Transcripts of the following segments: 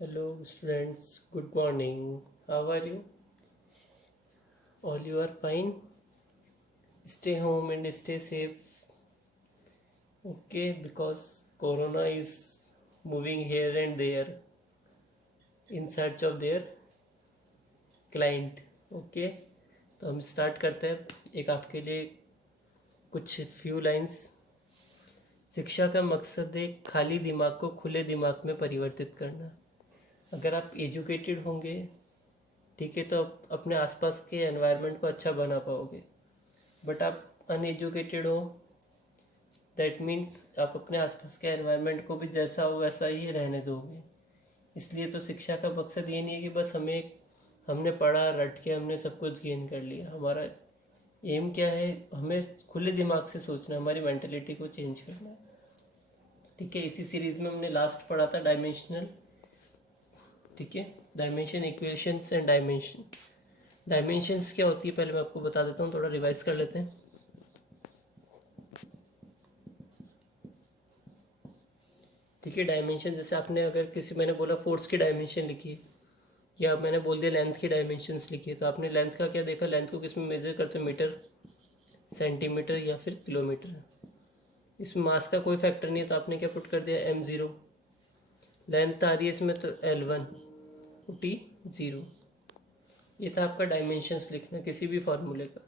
Hello students, good morning. How are you? All you are fine? Stay home and stay safe. Okay, because Corona is moving here and there in search of their client. Okay, तो हम start करते हैं एक आपके लिए कुछ few lines. शिक्षा का मकसद है खाली दिमाग को खुले दिमाग में परिवर्तित करना। अगर आप एजुकेटेड होंगे, ठीक है, तो आप अपने आसपास के एनवायरनमेंट को अच्छा बना पाओगे। बट आप अनएजुकेटेड हो, दैट मीन्स आप अपने आसपास के एनवायरनमेंट को भी जैसा हो वैसा ही रहने दोगे। इसलिए तो शिक्षा का मकसद ये नहीं है कि बस हमने पढ़ा रट के हमने सब कुछ गेन कर लिया। हमारा एम क्या है, हमें खुले दिमाग से सोचना, हमारी मेंटलिटी को चेंज करना है। ठीक है, इसी सीरीज में हमने लास्ट पढ़ा था डायमेंशनल, ठीक है, डायमेंशन इक्वेशंस एंड डायमेंशंस क्या होती है पहले मैं आपको बता देता हूँ, थोड़ा रिवाइज कर लेते हैं। ठीक है, डायमेंशन जैसे आपने अगर मैंने बोला फोर्स की डायमेंशन लिखी या मैंने बोल दिया लेंथ की डायमेंशंस लिखी, तो आपने लेंथ का क्या देखा, लेंथ को किस में मेजर करते हो, मीटर, सेंटीमीटर या फिर किलोमीटर। इसमें मास का कोई फैक्टर नहीं है तो आपने क्या पुट कर दिया, m0। लेंथ आ रही है इसमें तो L1 T0। ये था आपका डायमेंशंस लिखना किसी भी फॉर्मूले का।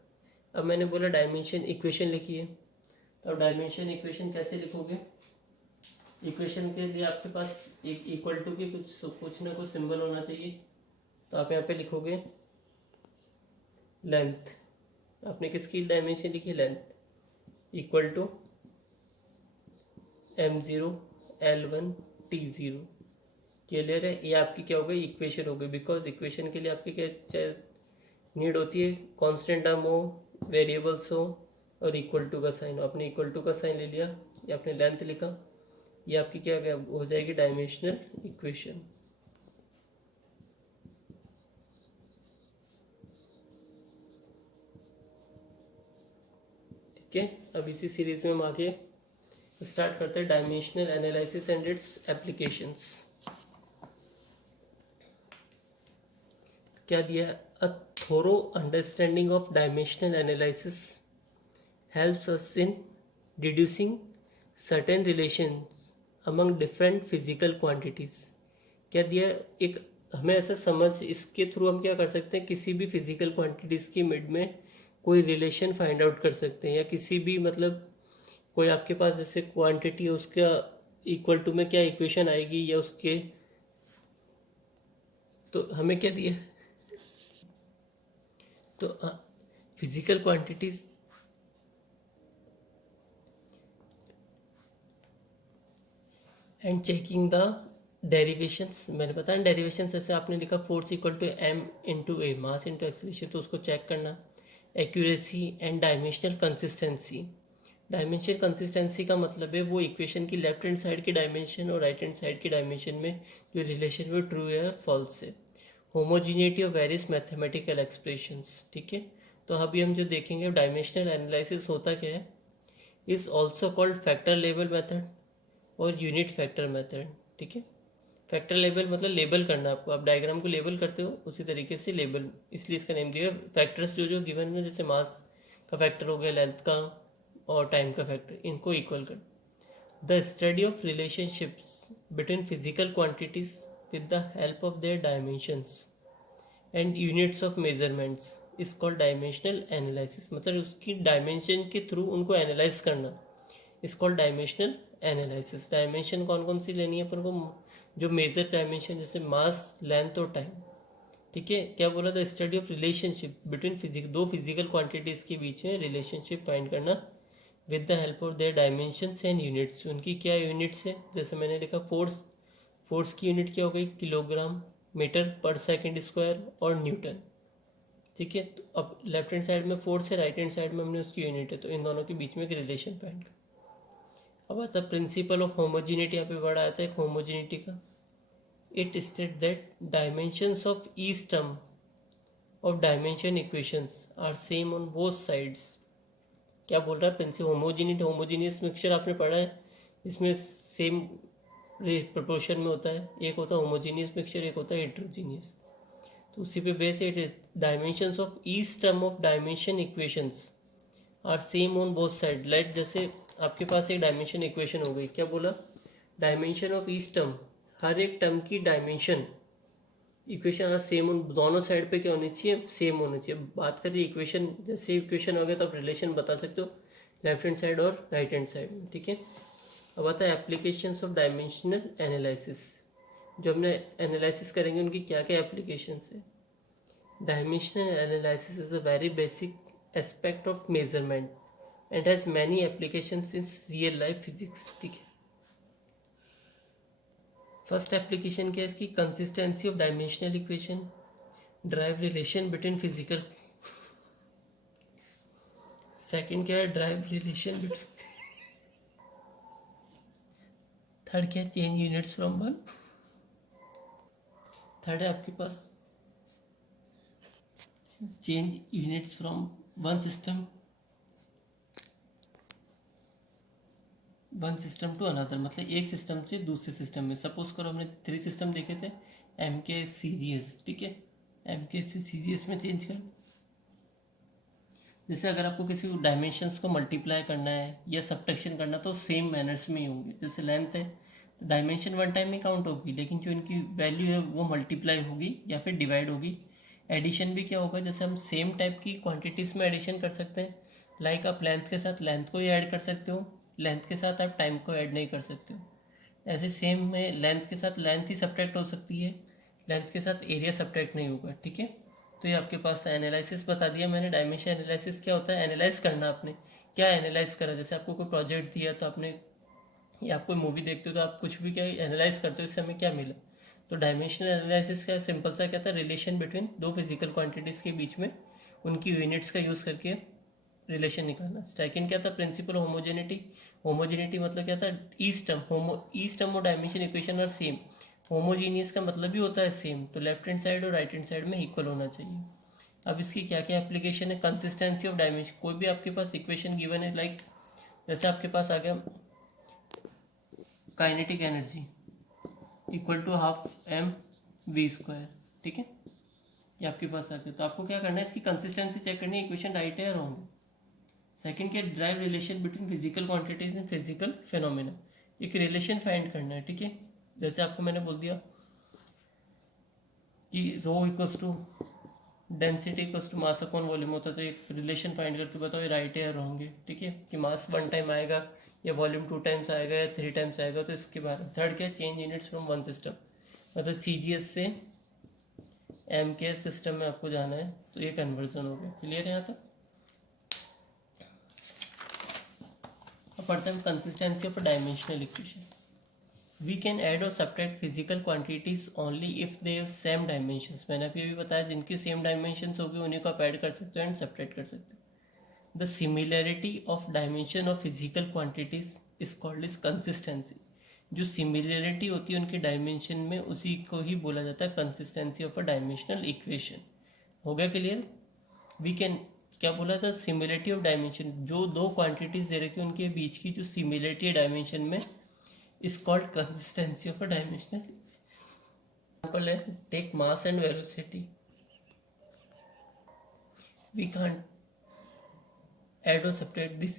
अब मैंने बोला डायमेंशन इक्वेशन लिखिए, तो अब डायमेंशन इक्वेशन कैसे लिखोगे। इक्वेशन के लिए आपके पास एक इक्वल टू की कुछ ना कुछ सिंबल होना चाहिए। तो आप यहाँ पे लिखोगे लेंथ, आपने किसकी डायमेंशन लिखी, length, equal to m0 L1 T0। Clear है, ये आपकी क्या हो गई, इक्वेशन हो गई। बिकॉज इक्वेशन के लिए आपकी क्या नीड होती है, कांस्टेंट टर्म हो, वेरिएबल्स हो और इक्वल टू का साइन हो। आपने इक्वल टू का साइन ले लिया, ये आपने लेंथ लिखा, ये आपकी क्या हो जाएगी, डायमेंशनल इक्वेशन। ठीक है, अब इसी सीरीज में हम आगे स्टार्ट करते हैं dimensional analysis and its applications. क्या दिया है, a thorough understanding of dimensional analysis helps us in deducing certain relations among different physical quantities. क्या दिया, एक हमें ऐसा समझ, इसके थ्रू हम क्या कर सकते हैं, किसी भी फिजिकल क्वांटिटीज की मिड में कोई रिलेशन फाइंड आउट कर सकते हैं, या किसी भी मतलब कोई आपके पास जैसे क्वांटिटी है उसका इक्वल टू में क्या इक्वेशन आएगी, या उसके, तो हमें क्या दिया, तो physical quantities and checking the derivations. मैंने बताया डेरिवेशंस, जैसे आपने लिखा force equal to m into A, mass into acceleration, तो उसको चेक करना। Accuracy and dimensional consistency. Dimension consistency का मतलब है वो इक्वेशन की लेफ्ट हैंड साइड की डायमेंशन और राइट हैंड साइड की डायमेंशन में जो रिलेशन वो ट्रू है फॉल्स है। Homogeneity of various mathematical expressions. ठीक है, तो अभी हम जो देखेंगे डायमेंशनल एनालिसिस होता क्या है, is also called factor level method और यूनिट फैक्टर मेथड। ठीक है, फैक्टर लेवल मतलब लेबल करना, आपको आप डायग्राम को लेबल करते हो उसी तरीके से लेबल, इसलिए इसका नेम दिया। फैक्टर्स जो जो गिवन में, जैसे मास का फैक्टर हो गया, लेंथ का और टाइम का फैक्टर, इनको इक्वल कर। The study of relationships between physical quantities with the help of their dimensions and units of measurements is called dimensional analysis. मतलब उसकी डायमेंशन के थ्रू उनको एनालाइज करना is called dimensional analysis. Dimension कौन कौन सी लेनी है अपन को, जो मेजर डायमेंशन जैसे मास, लेंथ और टाइम। ठीक है, क्या बोला था, स्टडी ऑफ रिलेशनशिप बिटवीन दो फिजिकल क्वांटिटीज के बीच में रिलेशनशिप फाइंड करना with the help of their dimensions and units. उनकी क्या यूनिट्स है, जैसे मैंने लिखा फोर्स, फोर्स की यूनिट क्या हो गई, किलोग्राम, मीटर पर सेकंड स्क्वायर और न्यूटन। ठीक है, तो अब लेफ्ट हैंड साइड में फोर्स है, राइट हैंड साइड में हमने उसकी यूनिट है, तो इन दोनों के बीच में एक रिलेशन फाइंड कर। अब आता प्रिंसिपल ऑफ होमोजिनिटी, यहाँ पे वर्ड आता है होमोजिनिटी का। It state that dimensions of each term of dimension equations are same on both sides. क्या बोल रहा है प्रिंसिपल, होमोजिनिटी, होमोजीनियस मिक्सचर आपने पढ़ा है, इसमें सेम प्रोपोर्शन में होता है, एक होता है होमोजीनियस मिक्सचर, एक होता है हेट्रोजीनियस। तो उसी पे base it is dimensions of each term of dimension equations are same on both side. Let जैसे आपके पास एक डायमेंशन इक्वेशन हो गई, क्या बोला, डायमेंशन ऑफ ईच टर्म, हर एक टर्म की डायमेंशन इक्वेशन आर सेम उन दोनों साइड पे क्या होनी चाहिए, सेम होनी चाहिए। बात करिए इक्वेशन, जैसे इक्वेशन हो गया तो आप रिलेशन बता सकते हो लेफ्ट हैंड साइड और राइट हैंड साइड में, ठीक है। अब आता है एप्लीकेशंस ऑफ डायमेंशनल एनालिसिस। जो हमने एनालिसिस करेंगे उनकी क्या क्या एप्लीकेशंस है। Dimensional analysis is a very basic aspect of measurement and has many applications in real life physics, ठीक है। फर्स्ट एप्लीकेशन क्या है इसकी, consistency of dimensional equation, derive relation between physical. Second क्या है, ड्राइव रिलेशन बिटवीन। थर्ड क्या है, change units from one. Third है आपके पास change units from one system to another, मतलब एक सिस्टम से दूसरे सिस्टम में। सपोज करो हमने 3 सिस्टम देखे थे, एम के सी जी एस, ठीक है, एम के सी जी एस में चेंज कर। जैसे अगर आपको किसी डायमेंशंस को मल्टीप्लाई करना है या सब्ट्रैक्शन करना तो सेम मैनर्स में ही होंगे। जैसे लेंथ है तो डायमेंशन वन टाइम में काउंट होगी, लेकिन जो इनकी वैल्यू है वो मल्टीप्लाई होगी या फिर डिवाइड होगी। एडिशन भी क्या होगा, जैसे हम सेम टाइप की क्वांटिटीज़ में एडिशन कर सकते हैं। लाइक आप लेंथ के साथ लेंथ को ही ऐड कर सकते हो, लेंथ के साथ आप टाइम को ऐड नहीं कर सकते हो। ऐसे सेम में लेंथ के साथ लेंथ ही सब्ट्रैक्ट हो सकती है, लेंथ के साथ एरिया सब्ट्रैक्ट नहीं होगा, ठीक है। तो ये आपके पास एनालिसिस बता दिया मैंने। डायमेंशन एनालिसिस क्या होता है, एनालाइज करना आपने क्या एनालाइज करा। जैसे आपको कोई प्रोजेक्ट दिया तो आपने, या आप कोई मूवी देखते हो तो आप कुछ भी क्या एनालाइज करते हो, इससे हमें क्या मिला। तो डायमेंशनल एनालिसिस का सिंपल सा क्या था, रिलेशन बिटवीन दो फिजिकल क्वांटिटीज़ के बीच में उनकी यूनिट्स का यूज़ करके रिलेशन निकालना। सेकंड क्या था, प्रिंसिपल होमोजेनिटी। होमोजेनिटी मतलब क्या था, ईच टर्म और dimension equation are same. Homogeneous का मतलब भी होता है सेम, तो लेफ्ट हैंड साइड और राइट हैंड साइड में इक्वल होना चाहिए। अब इसकी क्या क्या एप्लीकेशन है, कंसिस्टेंसी ऑफ डायमेंशन। कोई भी आपके पास इक्वेशन गिवन है, लाइक जैसे आपके पास आ गया kinetic energy equal to half M V square, ठीक है, ये आपके पास आ गया। तो आपको क्या करना है, इसकी कंसिस्टेंसी चेक करनी है, इक्वेशन राइट है या रॉन्ग है। सेकंड क्या, drive relation between physical quantities and physical phenomena. एक रिलेशन फाइंड करना है, ठीक है। जैसे आपको मैंने बोल दिया कि rho equals to density equals to mass upon volume होता है, तो एक रिलेशन फाइंड करके बताओ ये राइट है या रॉन्ग है, ठीक है, कि मास 1 टाइम आएगा या वॉल्यूम 2 टाइम्स आएगा या 3 टाइम्स आएगा, तो इसके बारे में। थर्ड क्या, change units from one system, मतलब CGS से MKS सिस्टम में आपको जाना है, तो ये कन्वर्जन हो गया। क्लियर है यहाँ तक। अब पढ़ते हैं consistency of dimensional equation. We can add और subtract physical quantities only if they have same dimensions. मैंने अभी भी बताया, जिनकी सेम डायमेंशंस होगी उन्हीं को आप ऐड कर सकते हो एंड सब्ट्रैक्ट कर सकते हो। The similarity of dimension of physical quantities is called is consistency. जो सिमिलैरिटी होती है उनके डायमेंशन में, उसी को ही बोला जाता है consistency of a dimensional equation. हो गया क्लियर। वी कैन, क्या बोला था, सिमिलरिटी ऑफ डायमेंशन। जो दो क्वांटिटीज दे रखी है उनके बीच की जो सिमिलरिटी है डायमेंशन में is called consistency of a dimensional. Example है, take mass and velocity. We can't add or subtract this.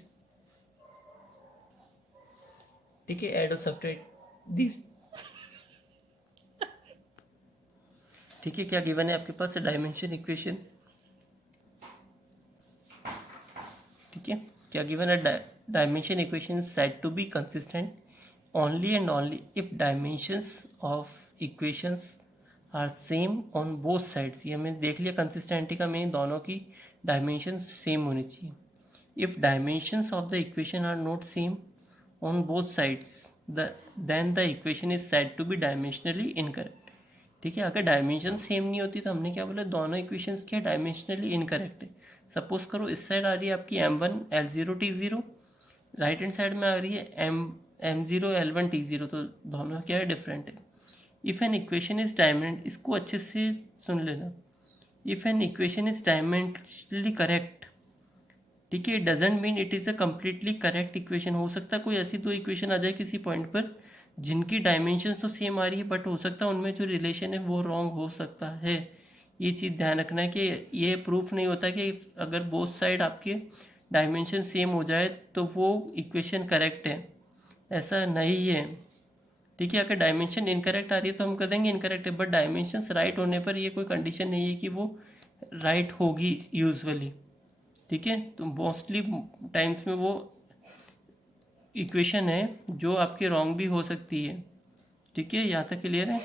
ठीक है, add or subtract this. ठीक है, क्या गिवन है आपके पास, डायमेंशन इक्वेशन, ठीक है, क्या गिवन है, dimension equation said to be consistent only and only if dimensions of equations are same on both sides। ये हमने देख लिया कंसिस्टेंटी का मीनिंग, दोनों की डायमेंशंस सेम होनी चाहिए। If dimensions of the equation are not same on both sides then the equation is said to be dimensionally incorrect. ठीक है, अगर डायमेंशन सेम नहीं होती तो हमने क्या बोला, दोनों इक्वेशंस क्या डायमेंशनली इनकरेक्ट है। सपोज करो इस साइड आ रही है आपकी M1 L0 T0, right hand side में आ रही है M0 L1 T0, तो दोनों क्या है, डिफरेंट है। इफ़ एन इक्वेशन इज डायमेंट, इसको अच्छे से सुन लेना, if an equation is dimensionally correct, ठीक है, doesn't mean it is a completely correct equation. हो सकता है कोई ऐसी दो इक्वेशन आ जाए किसी पॉइंट पर जिनकी डायमेंशंस तो सेम आ रही है बट हो सकता है उनमें जो रिलेशन है वो रॉन्ग हो सकता है। ये चीज़ ध्यान रखना है कि ये प्रूफ नहीं होता कि अगर बोथ साइड आपके डायमेंशन सेम हो जाए तो वो इक्वेशन करेक्ट है, ऐसा नहीं है। ठीक है, अगर डायमेंशन इनकरेक्ट आ रही है तो हम कह देंगे इनकरेक्ट है, बट डायमेंशंस राइट होने पर ये कोई कंडीशन नहीं है कि वो राइट होगी यूजुअली। ठीक है, तो मोस्टली टाइम्स में वो इक्वेशन है जो आपके रॉन्ग भी हो सकती है। ठीक है, यहाँ तक क्लियर है।